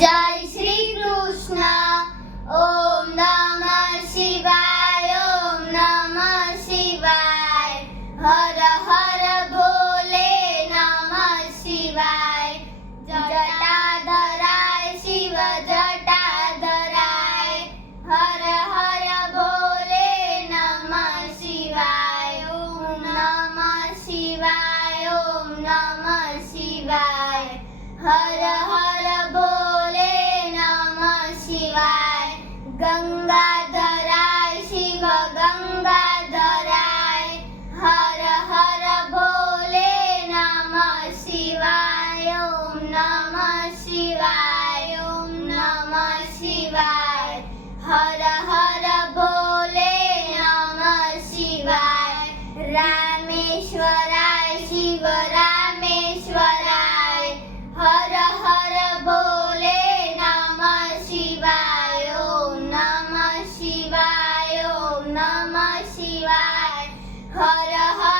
જય શ્રી કૃષ્ણ ઓમ નમ શિવાય ઓમ નમ શિવાય હર હર ભોલે નમ શિવાય જટાધરાય શિવ જટાધરાય હર હર ભોલે નમ શિવાય ઓમ નમ શિવાય ઓમ નમ શિવાય હર હર નમઃ શિવાય ઓમ નમઃ શિવાય ઓમ નમઃ શિવાય હર હર ભોલે નમઃ શિવાય રામેશ્વરાય શિવ રામેશ્વરાય હર હર ભોલે નમઃ શિવાય ઓમ નમઃ શિવાય ઓમ નમઃ શિવાય હર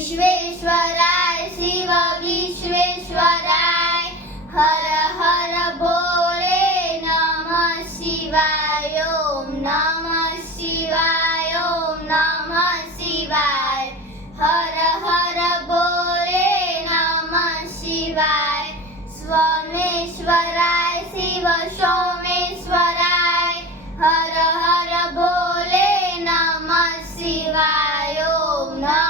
વિશ્વેશ્વરાય શિવ વિશ્વેશ્વરાય હર હર ભોલે નમ શિવાય ઓમ નમ શિવાય ઓમ નમ શિવાય હર હર ભોલે નમ શિવાય સ્વમેશ્વરાય શિવ સોમેશ્વરાય હર હર ભોલે નમ શિવાય ઓમ નમ